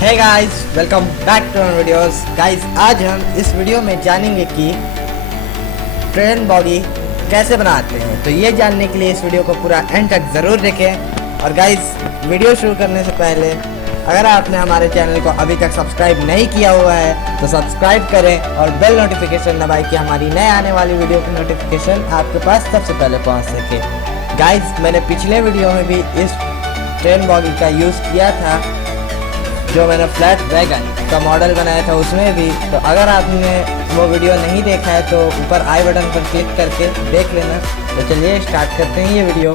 Hey guys, welcome back to our videos. Guys, आज हम इस वीडियो में जानेंगे कि ट्रेन बॉगी कैसे बनाते हैं। तो ये जानने के लिए इस वीडियो को पूरा एंड तक ज़रूर देखें। और गाइस, वीडियो शुरू करने से पहले अगर आपने हमारे चैनल को अभी तक सब्सक्राइब नहीं किया हुआ है तो सब्सक्राइब करें और बेल नोटिफिकेशन दबाएं कि हमारी नए आने वाली वीडियो की नोटिफिकेशन आपके पास सबसे पहले पहुँच सके। गाइस, मैंने पिछले वीडियो में भी इस ट्रेन बॉगी का यूज़ किया था, जो मैंने फ्लैट वैगन का मॉडल बनाया था उसमें भी। तो अगर आपने वो वीडियो नहीं देखा है तो ऊपर आई बटन पर क्लिक करके देख लेना। तो चलिए स्टार्ट करते हैं ये वीडियो।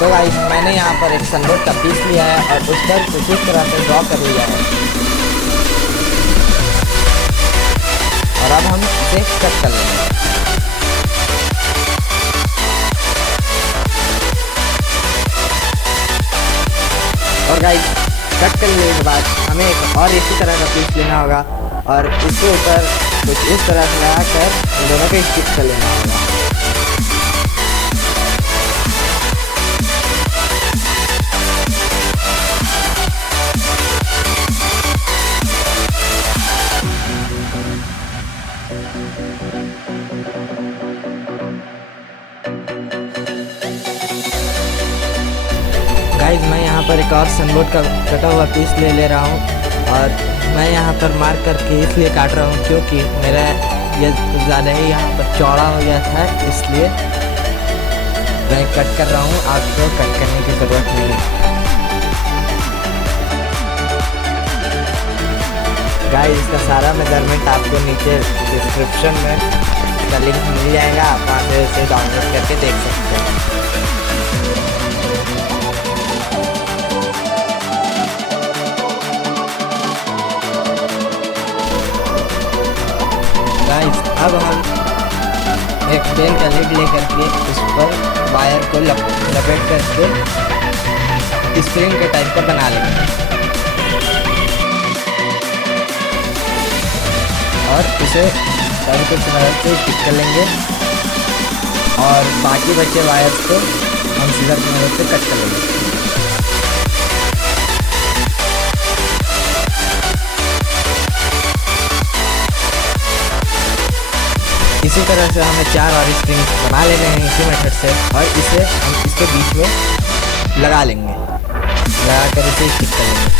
तो गाइस, मैंने यहाँ पर एक सनबोर्ड का पीस लिया है और उस पर कुछ इस तरह से ड्रॉ कर लिया है। और अब हम इसे कट कर लेंगे। और गाइस, कट कर लेने के बाद हमें एक और इसी तरह का पीस लेना होगा और इसके ऊपर कुछ इस तरह से लगाकर दोनों को स्टिक कर लेना होगा। गाइस, मैं यहाँ पर एक और सनबोर्ड का कटा हुआ पीस ले रहा हूँ और मैं यहाँ पर मार्क करके इसलिए काट रहा हूँ क्योंकि मेरा ये ज़्यादा ही यहाँ पर चौड़ा हो गया था, इसलिए मैं कट कर रहा हूँ। आपको कट करने की ज़रूरत नहीं है। गाइस, इसका सारा मेजरमेंट आपको नीचे डिस्क्रिप्शन में इसका लिंक मिल जाएगा, आप वहाँ से इसे डाउनलोड करके देख सकते हैं। गाइस, अब हम एक पेन का लिड लेकर के उस पर वायर को लपेट करके स्प्रिंग के टाइप का बना लेंगे और इसे सर्किट की मदद से स्टिक कर लेंगे और बाकी बचे वायर्स को हम सीजर की मदद से कट कर लेंगे। इसी तरह से हमें 4 और स्प्रिंग बना लेने हैं इसी मेथड से और इसे हम इसके बीच में लगा लेंगे, लगा कर इसे स्टिक कर लेंगे।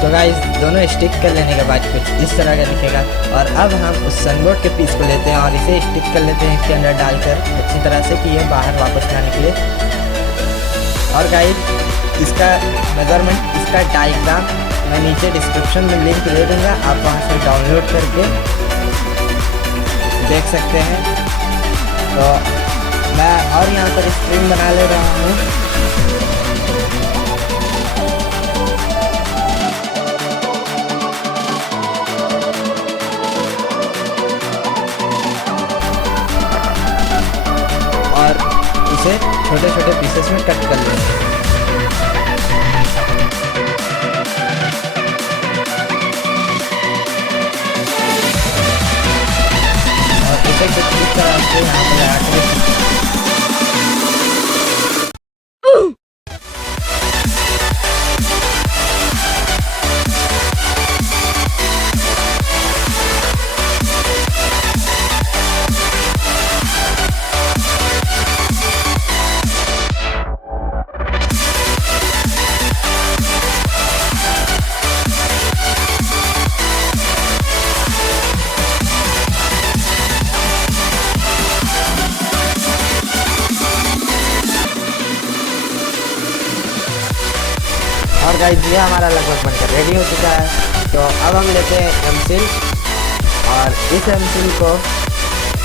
तो गाइस, दोनों स्टिक कर लेने के बाद कुछ इस तरह का दिखेगा। और अब हम उस सनबोर्ड के पीस को लेते हैं और इसे स्टिक कर लेते हैं इसके अंदर डालकर अच्छी तरह से कि ये बाहर वापस ना निकले। और गाइस, इसका मेजरमेंट, इसका डायग्राम मैं नीचे डिस्क्रिप्शन में लिंक दे दूँगा, आप वहाँ से डाउनलोड करके देख सकते हैं। तो मैं और यहाँ पर स्प्रिंग बना ले रहा हूँ। और इसे छोटे छोटे पीसेस में कट कर लेंगे। और इसे कुछ इस तरह से यहाँ पर लगा कर और गाइस, ये हमारा लगभग बनकर रेडी हो चुका है। तो अब हम लेते हैं एमसिल और इस एमसिल को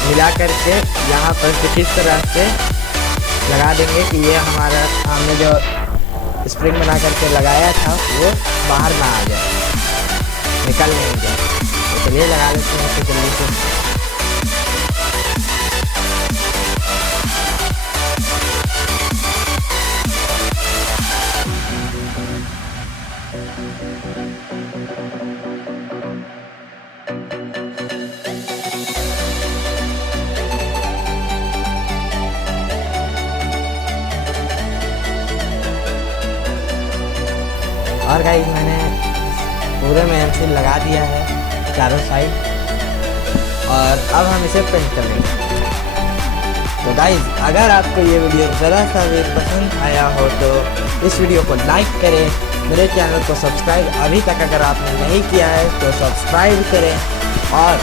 मिला करके यहाँ पर कुछ इस तरह से लगा देंगे कि ये हमारा हमने जो स्प्रिंग बना करके लगाया था वो बाहर ना आ जाए, निकल नहीं जाए। तो चलिए लगा लेते हैं इसे जल्दी से। और गाइस मैंने पूरे में एमसील लगा दिया है चारों साइड, और अब हम इसे पेंट कर लेंगे। तो गाइस अगर आपको ये वीडियो ज़रा सा भी पसंद आया हो तो इस वीडियो को लाइक करें, मेरे चैनल को सब्सक्राइब अभी तक अगर आपने नहीं किया है तो सब्सक्राइब करें, और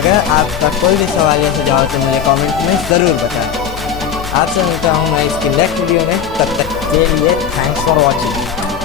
अगर आपका कोई भी सवाल या सुझाव तो मुझे कमेंट में ज़रूर बताएं। आपसे मिलता हूँ मैं इसकी नेक्स्ट वीडियो में, तब तक के लिए थैंक्स फॉर वॉचिंग।